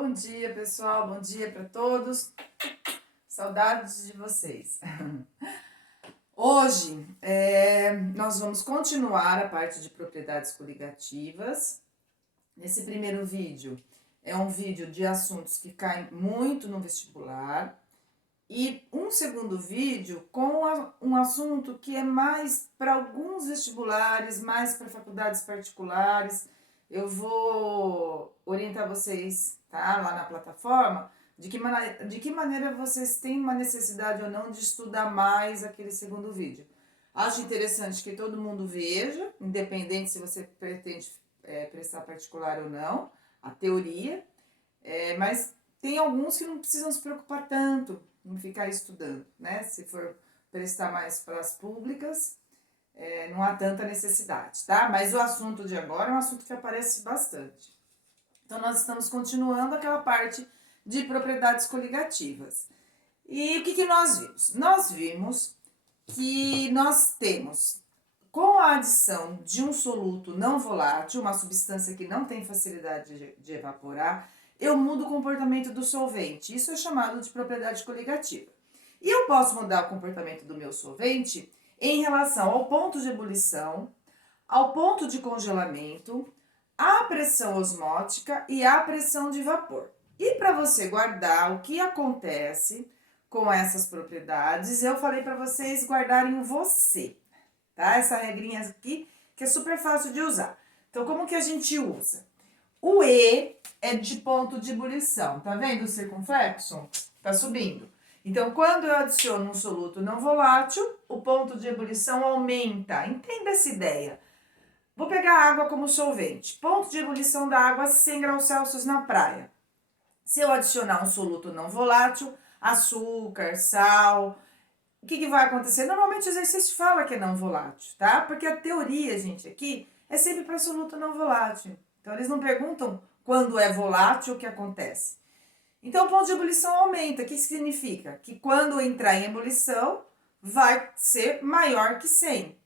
Bom dia, pessoal. Bom dia para todos. Saudades de vocês. Hoje, nós vamos continuar a parte de propriedades coligativas. Nesse primeiro vídeo, é um vídeo de assuntos que caem muito no vestibular. E um segundo vídeo com um assunto que é mais para alguns vestibulares, mais para faculdades particulares. Eu vou orientar vocês, tá, lá na plataforma, de que maneira vocês têm uma necessidade ou não de estudar mais aquele segundo vídeo. Acho interessante que todo mundo veja, independente se você pretende prestar particular ou não, a teoria, mas tem alguns que não precisam se preocupar tanto em ficar estudando, né? Se for prestar mais para as públicas, não há tanta necessidade, tá? Mas o assunto de agora é um assunto que aparece bastante. Então, nós estamos continuando aquela parte de propriedades coligativas. E o que nós vimos? Nós vimos que nós temos, com a adição de um soluto não volátil, uma substância que não tem facilidade de evaporar, eu mudo o comportamento do solvente. Isso é chamado de propriedade coligativa. E eu posso mudar o comportamento do meu solvente em relação ao ponto de ebulição, ao ponto de congelamento, à pressão osmótica e à pressão de vapor. E para você guardar o que acontece com essas propriedades, eu falei para vocês guardarem o você, tá? Essa regrinha aqui que é super fácil de usar. Então, como que a gente usa? O E é de ponto de ebulição, tá vendo o circunflexo? Tá subindo. Então, quando eu adiciono um soluto não volátil, o ponto de ebulição aumenta. Entenda essa ideia. Vou pegar a água como solvente. Ponto de ebulição da água 100 graus Celsius na praia. Se eu adicionar um soluto não volátil, açúcar, sal, o que vai acontecer? Normalmente o exercício fala que é não volátil, tá? Porque a teoria, gente, aqui é sempre para soluto não volátil. Então, eles não perguntam quando é volátil o que acontece. Então, o ponto de ebulição aumenta. O que significa? Que quando entrar em ebulição, vai ser maior que 100.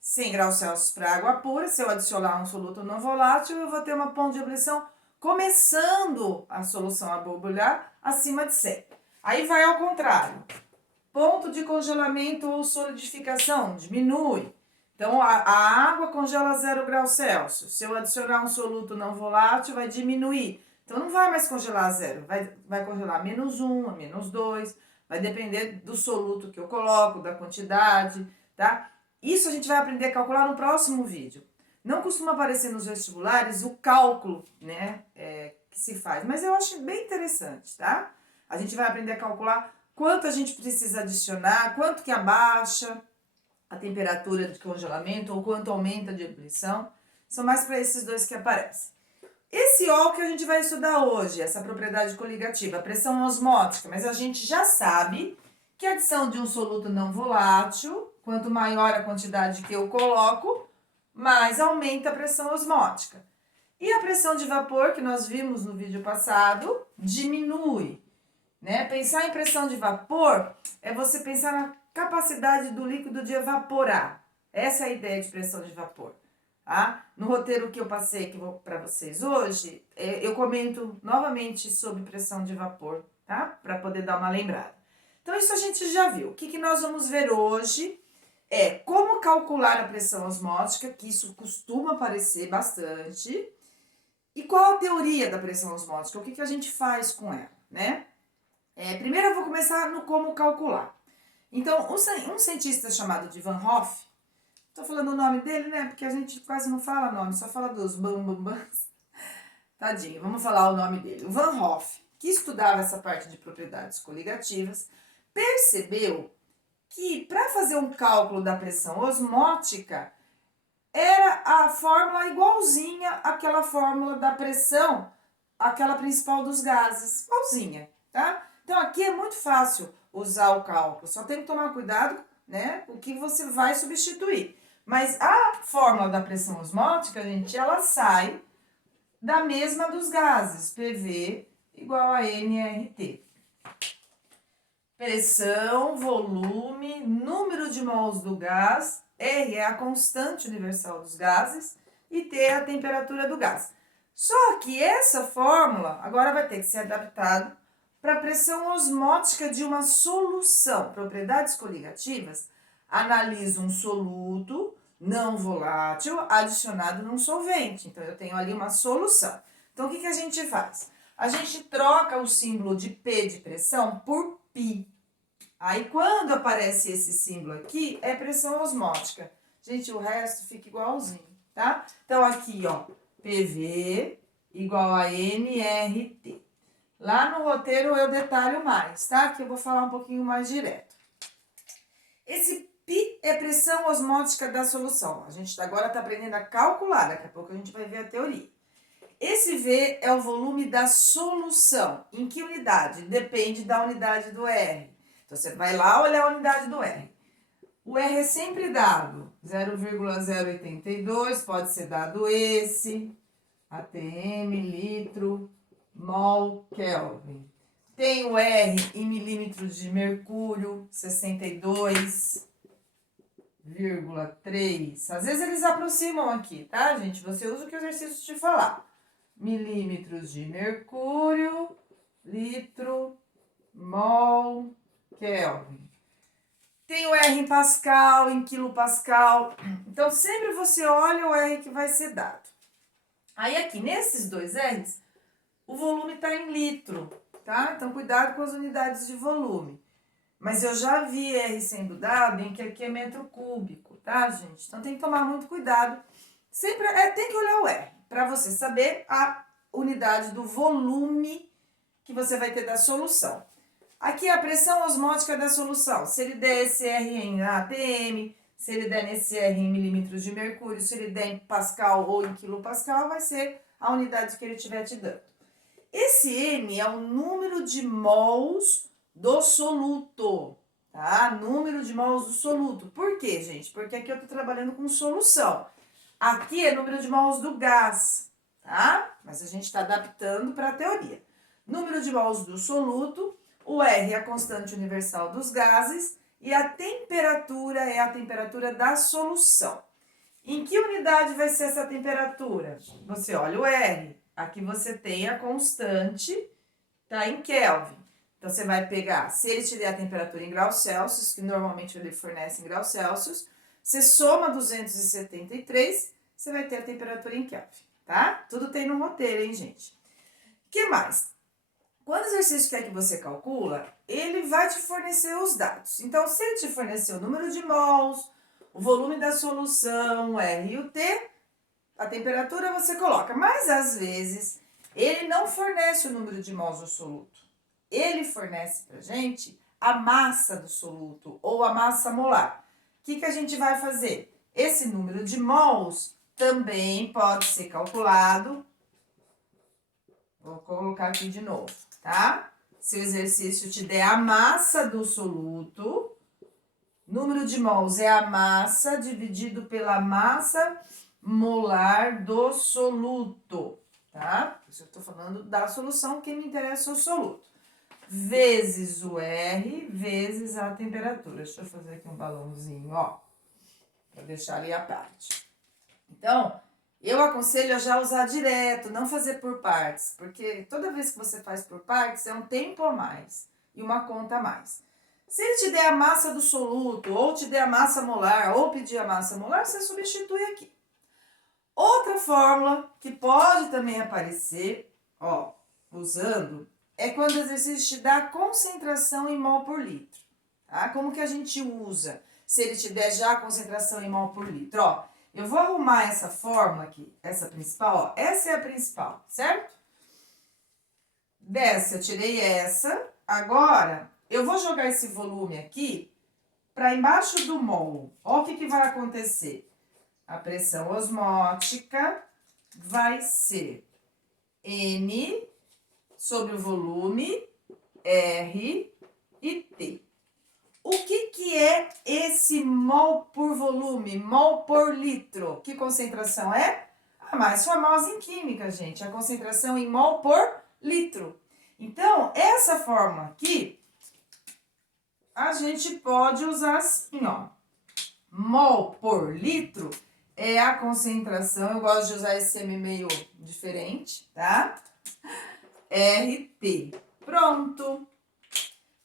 100 graus Celsius para água pura. Se eu adicionar um soluto não volátil, eu vou ter uma ponto de ebulição começando a solução a borbulhar acima de 100. Aí vai ao contrário. Ponto de congelamento ou solidificação diminui. Então, a água congela a 0 graus Celsius. Se eu adicionar um soluto não volátil, vai diminuir. Então, não vai mais congelar a 0, vai congelar a -1, a -2. Vai depender do soluto que eu coloco, da quantidade, tá? Isso a gente vai aprender a calcular no próximo vídeo. Não costuma aparecer nos vestibulares o cálculo, né, que se faz, mas eu acho bem interessante, tá? A gente vai aprender a calcular quanto a gente precisa adicionar, quanto que abaixa a temperatura de congelamento ou quanto aumenta de ebulição. São mais para esses dois que aparecem. Esse O que a gente vai estudar hoje, essa propriedade coligativa, a pressão osmótica, mas a gente já sabe que a adição de um soluto não volátil, quanto maior a quantidade que eu coloco, mais aumenta a pressão osmótica. E a pressão de vapor, que nós vimos no vídeo passado, diminui. Né? Pensar em pressão de vapor é você pensar na capacidade do líquido de evaporar. Essa é a ideia de pressão de vapor. Tá? No roteiro que eu passei aqui para vocês hoje, eu comento novamente sobre pressão de vapor, tá? Para poder dar uma lembrada. Então, isso a gente já viu. O que nós vamos ver hoje é como calcular a pressão osmótica, que isso costuma aparecer bastante, e qual a teoria da pressão osmótica, o que a gente faz com ela, né? Primeiro eu vou começar no como calcular. Então, um cientista chamado de Van Hoff, tô falando o nome dele, né? Porque a gente quase não fala nome, só fala dos bambambãs. Tadinho, vamos falar o nome dele. O Van Hoff, que estudava essa parte de propriedades coligativas, percebeu que para fazer um cálculo da pressão osmótica, era a fórmula igualzinha àquela fórmula da pressão, aquela principal dos gases, igualzinha, tá? Então, aqui é muito fácil usar o cálculo, só tem que tomar cuidado, né, o que você vai substituir. Mas a fórmula da pressão osmótica, gente, ela sai da mesma dos gases, PV igual a nRT. Pressão, volume, número de mols do gás, R é a constante universal dos gases e T é a temperatura do gás. Só que essa fórmula agora vai ter que ser adaptada para a pressão osmótica de uma solução. Propriedades coligativas analisam um soluto não volátil adicionado num solvente. Então, eu tenho ali uma solução. Então, o que a gente faz? A gente troca o símbolo de P de pressão por π. Aí, quando aparece esse símbolo aqui, é pressão osmótica. Gente, o resto fica igualzinho, tá? Então, aqui, ó, PV igual a nRT. Lá no roteiro eu detalho mais, tá? Que eu vou falar um pouquinho mais direto. Esse π é pressão osmótica da solução. A gente agora está aprendendo a calcular, daqui a pouco a gente vai ver a teoria. Esse V é o volume da solução. Em que unidade? Depende da unidade do R. Então, você vai lá olhar a unidade do R. O R é sempre dado 0,082, pode ser dado esse, ATM, litro, mol, Kelvin. Tem o R em milímetros de mercúrio, 62,3. Às vezes eles aproximam aqui, tá, gente? Você usa o que o exercício te falar. Milímetros de mercúrio, litro, mol, Kelvin. Tem o R em pascal, em quilopascal. Então, sempre você olha o R que vai ser dado. Aí, aqui, nesses dois R's, o volume está em litro, tá? Então, cuidado com as unidades de volume. Mas eu já vi R sendo dado em que aqui é metro cúbico, tá, gente? Então, tem que tomar muito cuidado. Sempre tem que olhar o R, para você saber a unidade do volume que você vai ter da solução. Aqui é a pressão osmótica da solução. Se ele der esse R em ATM, se ele der nesse R em milímetros de mercúrio, se ele der em pascal ou em quilopascal, vai ser a unidade que ele estiver te dando. Esse M é o número de mols do soluto, tá? Número de mols do soluto. Por quê, gente? Porque aqui eu tô trabalhando com solução. Aqui é número de mols do gás, tá? Mas a gente tá adaptando para a teoria. Número de mols do soluto. O R é a constante universal dos gases e a temperatura é a temperatura da solução. Em que unidade vai ser essa temperatura? Você olha o R, aqui você tem a constante, tá em Kelvin. Então, você vai pegar, se ele te der a temperatura em graus Celsius, que normalmente ele fornece em graus Celsius, você soma 273, você vai ter a temperatura em Kelvin, tá? Tudo tem no roteiro, hein, gente? O que mais? Quando o exercício quer que você calcula, ele vai te fornecer os dados. Então, se ele te fornecer o número de mols, o volume da solução, o R e o T, a temperatura você coloca. Mas, às vezes, ele não fornece o número de mols do soluto. Ele fornece pra gente a massa do soluto ou a massa molar. O que a gente vai fazer? Esse número de mols também pode ser calculado. Vou colocar aqui de novo, tá? Se o exercício te der a massa do soluto, número de mols é a massa dividido pela massa molar do soluto, tá? Isso eu tô falando da solução, quem me interessa é o soluto. Vezes o R, vezes a temperatura. Deixa eu fazer aqui um balãozinho, ó, pra deixar ali a parte. Então, eu aconselho a já usar direto, não fazer por partes, porque toda vez que você faz por partes é um tempo a mais e uma conta a mais. Se ele te der a massa do soluto, ou te der a massa molar, ou pedir a massa molar, você substitui aqui. Outra fórmula que pode também aparecer, ó, usando, é quando o exercício te dá a concentração em mol por litro, tá? Como que a gente usa? Se ele te der já a concentração em mol por litro, ó. Eu vou arrumar essa fórmula aqui, essa principal, ó. Essa é a principal, certo? Dessa eu tirei essa. Agora, eu vou jogar esse volume aqui para embaixo do mol. Ó o que vai acontecer. A pressão osmótica vai ser N sobre o volume R e T. O que é esse mol por volume, mol por litro? Que concentração é? A mais famosa em química, gente, a concentração em mol por litro. Então, essa fórmula aqui, a gente pode usar assim, ó. Mol por litro é a concentração. Eu gosto de usar esse M meio diferente, tá? RT. Pronto.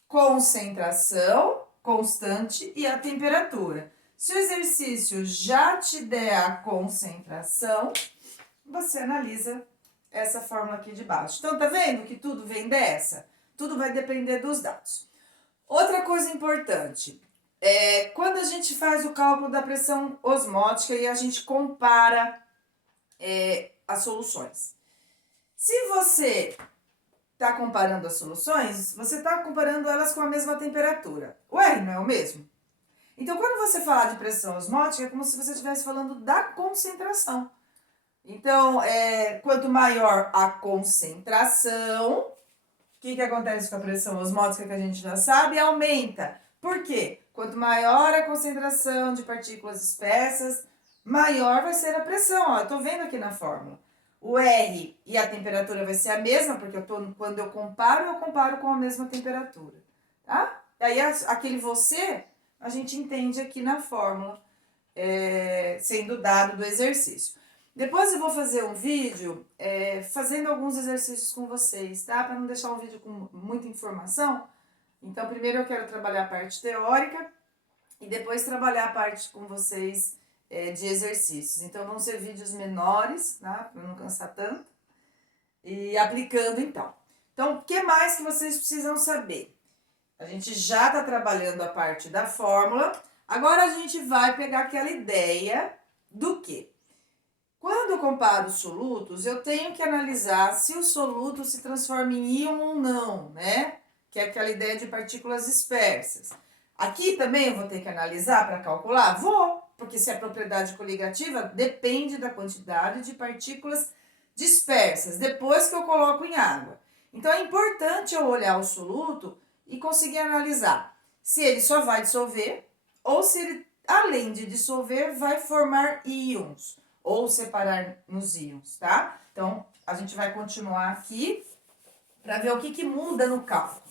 Concentração constante e a temperatura. Se o exercício já te der a concentração, você analisa essa fórmula aqui de baixo. Então, tá vendo que tudo vem dessa? Tudo vai depender dos dados. Outra coisa importante, quando a gente faz o cálculo da pressão osmótica e a gente compara as soluções. Se você está comparando as soluções, você está comparando elas com a mesma temperatura. O R não é o mesmo? Então, quando você falar de pressão osmótica, é como se você estivesse falando da concentração. Então, quanto maior a concentração, o que acontece com a pressão osmótica que a gente já sabe? Aumenta. Por quê? Quanto maior a concentração de partículas espessas, maior vai ser a pressão. Ó, eu estou vendo aqui na fórmula. O R e a temperatura vai ser a mesma, porque quando eu comparo com a mesma temperatura, tá? E aí, aquele você, a gente entende aqui na fórmula, sendo dado do exercício. Depois eu vou fazer um vídeo fazendo alguns exercícios com vocês, tá? Para não deixar um vídeo com muita informação. Então, primeiro eu quero trabalhar a parte teórica e depois trabalhar a parte com vocês de exercícios. Então, vão ser vídeos menores, tá? Para não cansar tanto. E aplicando, então. Então, o que mais que vocês precisam saber? A gente já está trabalhando a parte da fórmula. Agora, a gente vai pegar aquela ideia do quê? Quando eu comparo os solutos, eu tenho que analisar se o soluto se transforma em íon ou não, né? Que é aquela ideia de partículas dispersas. Aqui também eu vou ter que analisar para calcular? Vou, porque se é propriedade coligativa, depende da quantidade de partículas dispersas, depois que eu coloco em água. Então, é importante eu olhar o soluto e conseguir analisar se ele só vai dissolver ou se ele, além de dissolver, vai formar íons ou separar nos íons, tá? Então, a gente vai continuar aqui para ver o que muda no cálculo.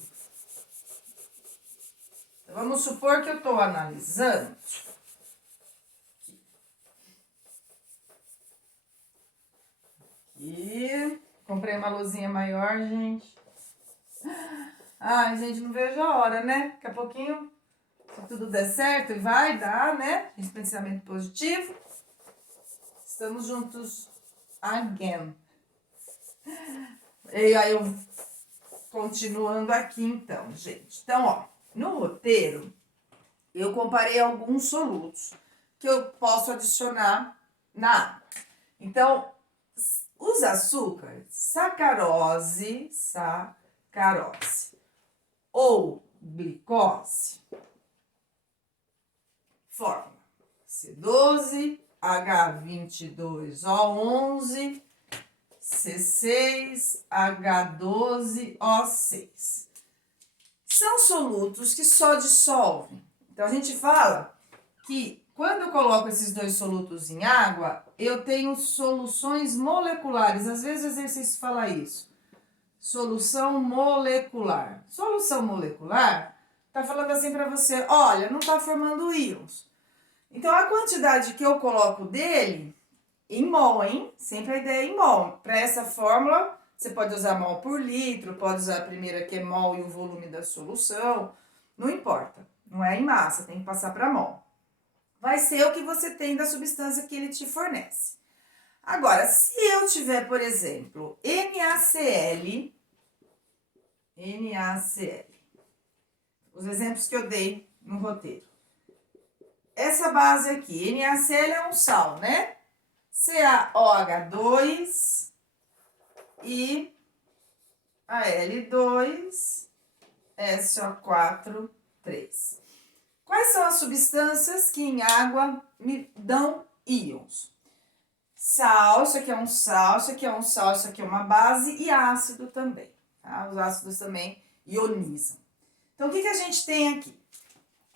Então, vamos supor que eu estou analisando. Aqui. Comprei uma luzinha maior, gente. Ai, gente, não vejo a hora, né? Daqui a pouquinho, se tudo der certo, e vai dar, né? Esse pensamento positivo. Estamos juntos again. E aí, eu continuando aqui, então, gente. Então, ó, no roteiro, eu comparei alguns solutos que eu posso adicionar na água. Então, os açúcares, sacarose ou glicose, fórmula C12H22O11, C6H12O6. São solutos que só dissolvem. Então, a gente fala que quando eu coloco esses dois solutos em água, eu tenho soluções moleculares. Às vezes o exercício fala isso. Solução molecular. Solução molecular tá falando assim para você, olha, não tá formando íons. Então, a quantidade que eu coloco dele em mol, hein? Sempre a ideia é em mol. Para essa fórmula, você pode usar mol por litro, pode usar a primeira que é mol e o volume da solução. Não importa, não é em massa, tem que passar para mol. Vai ser o que você tem da substância que ele te fornece. Agora, se eu tiver, por exemplo, NaCl, os exemplos que eu dei no roteiro. Essa base aqui, NaCl é um sal, né? CaOH2 e a L2, SO4, 3. Quais são as substâncias que em água me dão íons? Sal, isso aqui é um sal, isso aqui é um sal, isso aqui é uma base e ácido também. Tá? Os ácidos também ionizam. Então, o que a gente tem aqui?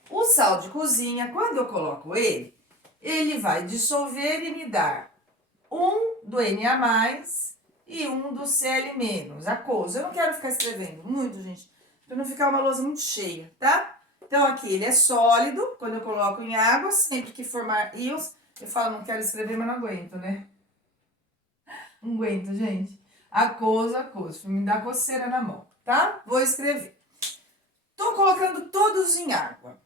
O sal de cozinha, quando eu coloco ele vai dissolver e me dar um do Na+, e um do Cl-, a coisa. Eu não quero ficar escrevendo muito, gente, para não ficar uma lousa muito cheia, tá? Então, aqui ele é sólido, quando eu coloco em água, sempre que formar íons, Eu falo, não quero escrever, mas não aguento, né? Não aguento, gente. Aquoso. Me dá coceira na mão, tá? Vou escrever. Tô colocando todos em água.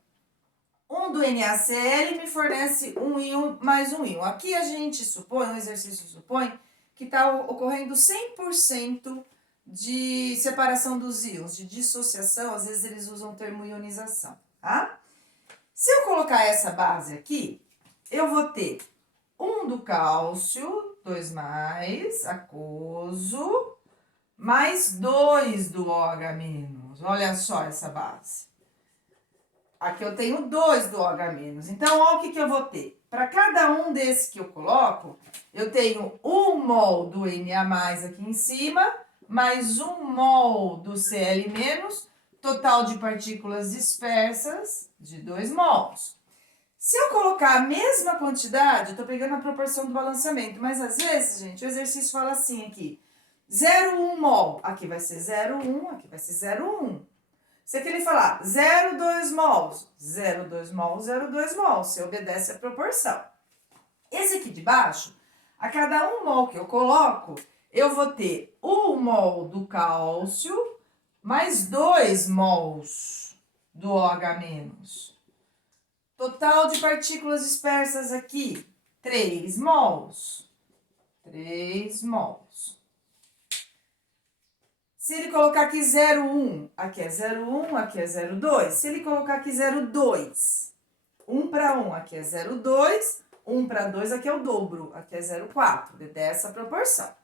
Um do NaCl me fornece um íon mais um íon. Aqui a gente supõe, um exercício supõe, que está ocorrendo 100% de separação dos íons, de dissociação. Às vezes eles usam o termo ionização, tá? Se eu colocar essa base aqui, eu vou ter um do cálcio, 2 mais, aquoso, mais 2 do OH-. Olha só essa base. Aqui eu tenho 2 do OH-. Então, olha o que eu vou ter. Para cada um desses que eu coloco, eu tenho 1 mol do Na+, aqui em cima, mais 1 mol do Cl-, total de partículas dispersas de 2 mols. Se eu colocar a mesma quantidade, eu tô pegando a proporção do balanceamento, mas às vezes, gente, o exercício fala assim aqui, 0,1 mol, aqui vai ser 0,1, aqui vai ser 0,1. Se aqui ele falar 0,2 mols, 0,2 mols, 0,2 mols, você obedece a proporção. Esse aqui de baixo, a cada 1 mol que eu coloco, eu vou ter 1 mol do cálcio, mais 2 mols do OH-. Total de partículas dispersas aqui, 3 mols. 3 mols. Se ele colocar aqui 0,1, aqui é 0,1, aqui é 0,2. Se ele colocar aqui 0,2, 1 para 1, aqui é 0,2. 1 para 2, aqui é o dobro, aqui é 0,4, dessa proporção.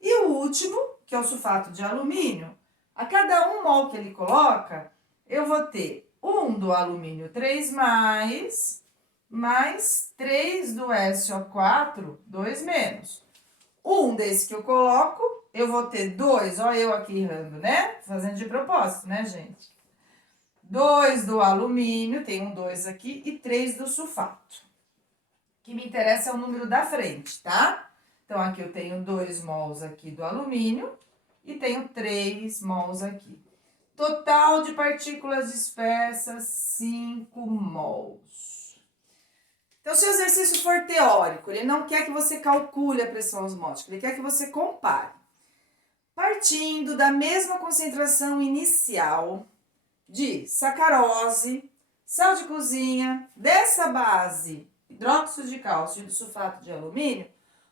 E o último, que é o sulfato de alumínio, a cada 1 mol que ele coloca, eu vou ter 1 do alumínio 3+, mais 3 do SO4, 2-. Um desse que eu coloco, eu vou ter 2, ó eu aqui errando, né? Fazendo de propósito, né, gente? 2 do alumínio, tem um 2 aqui, e 3 do sulfato. O que me interessa é o número da frente, tá? Então, aqui eu tenho 2 mols aqui do alumínio e tenho 3 mols aqui. Total de partículas dispersas, 5 mols. Então, se o exercício for teórico, ele não quer que você calcule a pressão osmótica, ele quer que você compare. Partindo da mesma concentração inicial de sacarose, sal de cozinha, dessa base, hidróxido de cálcio e do sulfato de alumínio,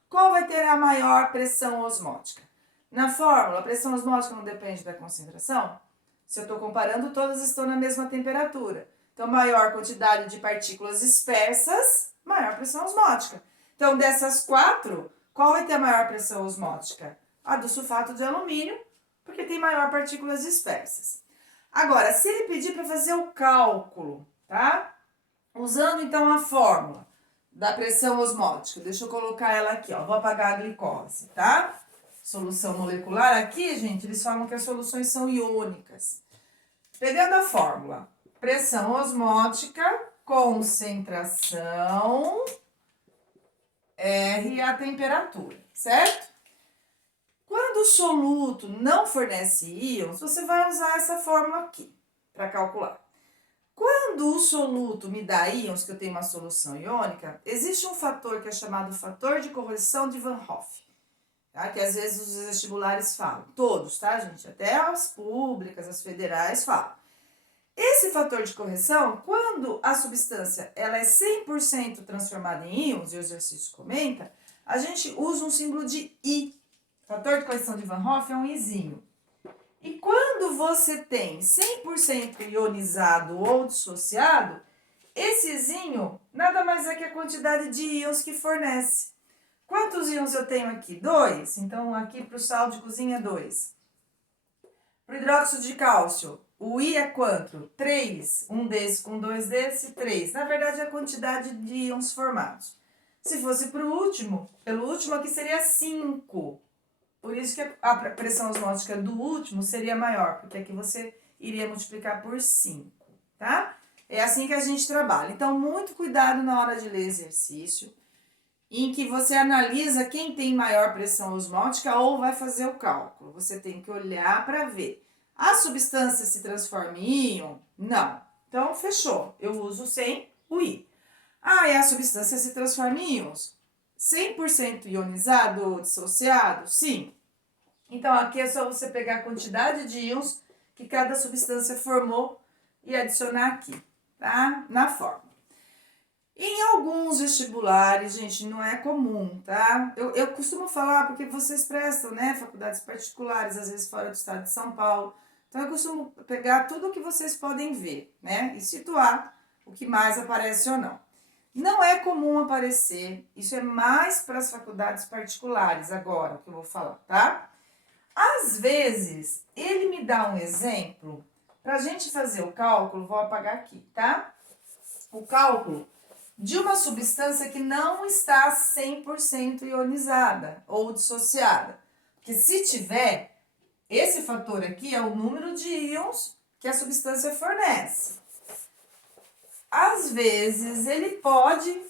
qual vai ter a maior pressão osmótica? Na fórmula, a pressão osmótica não depende da concentração? Se eu estou comparando, todas estão na mesma temperatura. Então, maior quantidade de partículas dispersas, maior pressão osmótica. Então, dessas 4, qual vai ter a maior pressão osmótica? A do sulfato de alumínio, porque tem maior partículas dispersas. Agora, se ele pedir para fazer o cálculo, tá? Usando, então, a fórmula da pressão osmótica. Deixa eu colocar ela aqui, ó. Vou apagar a glicose, tá? Solução molecular. Aqui, gente, eles falam que as soluções são iônicas. Pegando a fórmula, pressão osmótica, concentração, R a temperatura, certo? Quando o soluto não fornece íons, você vai usar essa fórmula aqui para calcular. Quando o soluto me dá íons, que eu tenho uma solução iônica, existe um fator que é chamado fator de correção de Van Hoff. Tá? Que às vezes os vestibulares falam, todos, tá, gente? Até as públicas, as federais falam. Esse fator de correção, quando a substância ela é 100% transformada em íons, e o exercício comenta, a gente usa um símbolo de I. Fator de correção de Van Hoff é um Izinho. E quando você tem 100% ionizado ou dissociado, esse Izinho nada mais é que a quantidade de íons que fornece. Quantos íons eu tenho aqui? 2. Então, aqui para o sal de cozinha, 2. Para o hidróxido de cálcio, o I é quanto? 3. Um desse com 2 desse, 3. Na verdade, é a quantidade de íons formados. Se fosse para o último, pelo último aqui seria 5. Por isso que a pressão osmótica do último seria maior, porque aqui você iria multiplicar por 5, tá? É assim que a gente trabalha. Então, muito cuidado na hora de ler exercício, em que você analisa quem tem maior pressão osmótica ou vai fazer o cálculo. Você tem que olhar para ver. A substância se transforma em íon? Não. Então, fechou. Eu uso sem o I. Ah, e a substância se transforma em íons. 100% ionizado ou dissociado? Sim. Então, aqui é só você pegar a quantidade de íons que cada substância formou e adicionar aqui, tá? Na fórmula. Em alguns vestibulares, gente, não é comum, tá? Eu costumo falar porque vocês prestam, né, faculdades particulares, às vezes fora do estado de São Paulo. Então, eu costumo pegar tudo o que vocês podem ver, né, e situar o que mais aparece ou não. Não é comum aparecer, isso é mais para as faculdades particulares agora que eu vou falar, tá? Às vezes, ele me dá um exemplo, para a gente fazer o cálculo, vou apagar aqui, tá? O cálculo de uma substância que não está 100% ionizada ou dissociada. Porque se tiver, esse fator aqui é o número de íons que a substância fornece. Às vezes, ele pode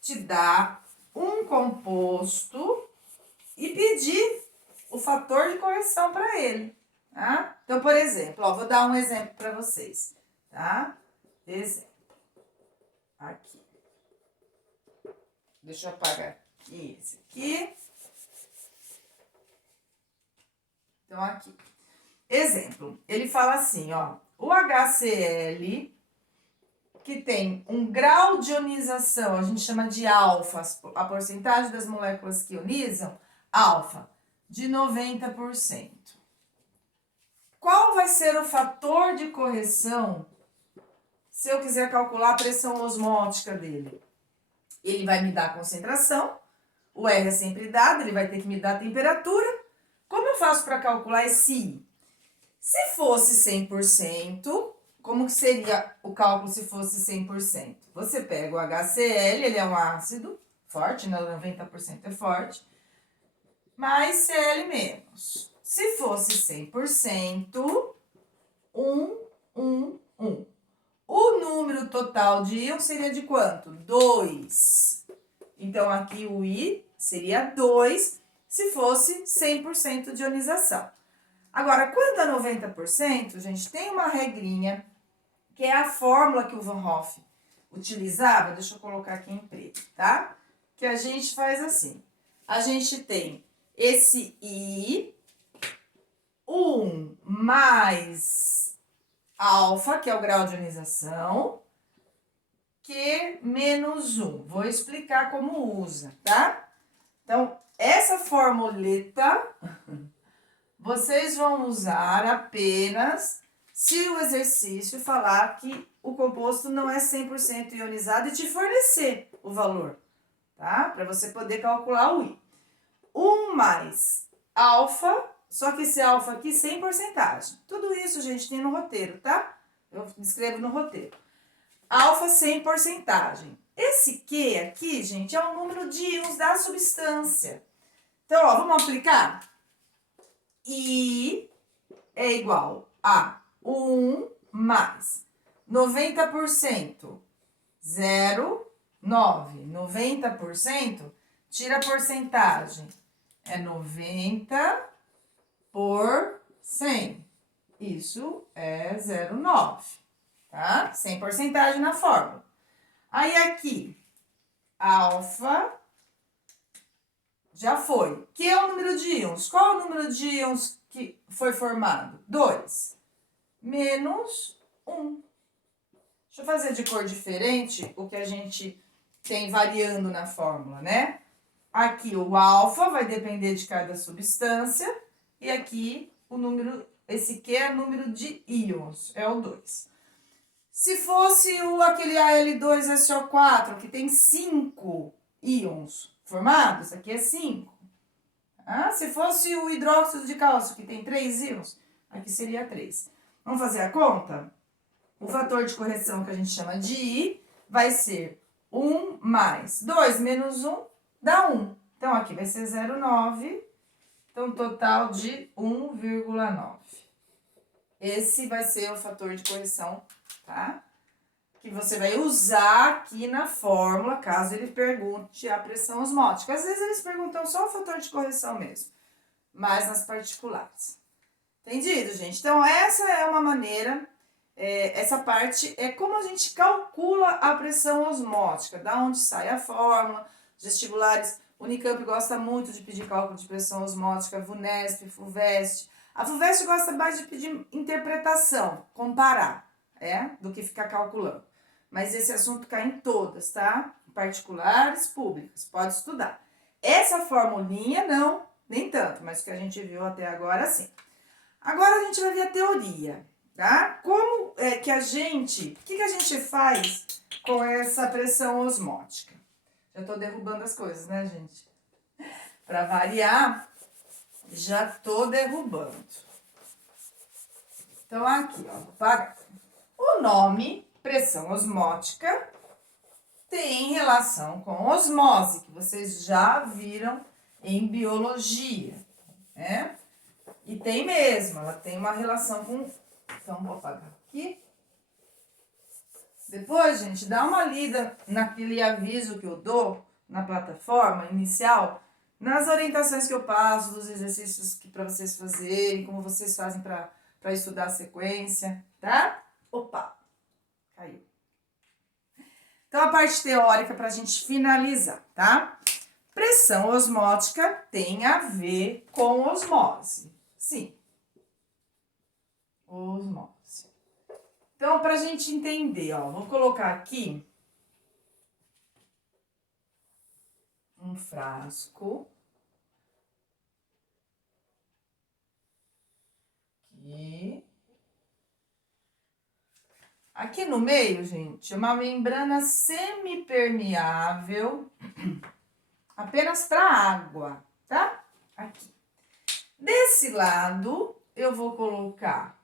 te dar um composto e pedir o fator de correção para ele, tá? Então, por exemplo, ó, vou dar um exemplo para vocês, tá? Exemplo. Aqui. Deixa eu apagar aqui esse aqui. Então, aqui. Exemplo. Ele fala assim, ó. O HCl, que tem um grau de ionização, a gente chama de alfa, a porcentagem das moléculas que ionizam, alfa, de 90%. Qual vai ser o fator de correção se eu quiser calcular a pressão osmótica dele? Ele vai me dar a concentração, o R é sempre dado, ele vai ter que me dar a temperatura. Como eu faço para calcular esse I? Se fosse 100%, como que seria o cálculo se fosse 100%? Você pega o HCl, ele é um ácido forte, né? 90% é forte, mais Cl menos. Se fosse 100%, 1. O número total de íons seria de quanto? 2. Então, aqui o I seria 2 se fosse 100% de ionização. Agora, quanto a 90%, gente, tem uma regrinha, que é a fórmula que o Van Hoff utilizava. Deixa eu colocar aqui em preto, tá? Que a gente faz assim. A gente tem esse I, 1 mais alfa, que é o grau de ionização, Q menos 1. Vou explicar como usa, tá? Então, essa formuleta vocês vão usar apenas se o exercício falar que o composto não é 100% ionizado e te fornecer o valor, tá? Para você poder calcular o I. 1 mais alfa, só que esse alfa aqui sem porcentagem. Tudo isso, gente, tem no roteiro, tá? Eu descrevo no roteiro. Alfa sem porcentagem. Esse Q aqui, gente, é o número de íons da substância. Então, ó, vamos aplicar? I é igual a 1 mais 90%, 0,9. 90%, tira a porcentagem. É 90 por 100. Isso é 0,9, tá? Sem porcentagem na fórmula. Aí aqui, alfa já foi. Que é o número de íons? Qual é o número de íons que foi formado? 2. Menos 1. Deixa eu fazer de cor diferente o que a gente tem variando na fórmula, né? Aqui o alfa vai depender de cada substância. E aqui o número, esse Q é o número de íons, é o 2. Se fosse aquele Al2SO4, que tem 5 íons formados, aqui é 5. Ah, se fosse o hidróxido de cálcio, que tem 3 íons, aqui seria 3. Vamos fazer a conta? O fator de correção que a gente chama de I vai ser 1 mais 2 menos 1 dá 1. Então, aqui vai ser 0,9. Então, total de 1,9. Esse vai ser o fator de correção, tá? Que você vai usar aqui na fórmula, caso ele pergunte a pressão osmótica. Às vezes, eles perguntam só o fator de correção mesmo, mas nas particulares. Entendido, gente? Então, essa é uma maneira essa parte é como a gente calcula a pressão osmótica, da onde sai a fórmula. Os vestibulares, Unicamp gosta muito de pedir cálculo de pressão osmótica, VUNESP, FUVEST. A FUVEST gosta mais de pedir interpretação, comparar, do que ficar calculando. Mas esse assunto cai em todas, tá? Particulares, públicas, pode estudar. Essa formulinha não, nem tanto, mas o que a gente viu até agora, sim. Agora a gente vai ver a teoria, tá? Como é que a gente, o que a gente faz com essa pressão osmótica? Já tô derrubando as coisas, né, gente? Para variar, já tô derrubando. Então, aqui, ó, vou pagar. O nome, pressão osmótica, tem relação com osmose, que vocês já viram em biologia, né? E tem mesmo, ela tem uma relação com... Então, vou apagar aqui. Depois, gente, dá uma lida naquele aviso que eu dou na plataforma inicial, nas orientações que eu passo, dos exercícios que para vocês fazerem, como vocês fazem para estudar a sequência, tá? Opa, caiu. Então, a parte teórica para a gente finalizar, tá? Pressão osmótica tem a ver com osmose. Sim. Osmose. Então, para a gente entender, ó, vou colocar aqui um frasco. Aqui no meio, gente, uma membrana semipermeável, apenas para água, tá? Aqui. Desse lado, eu vou colocar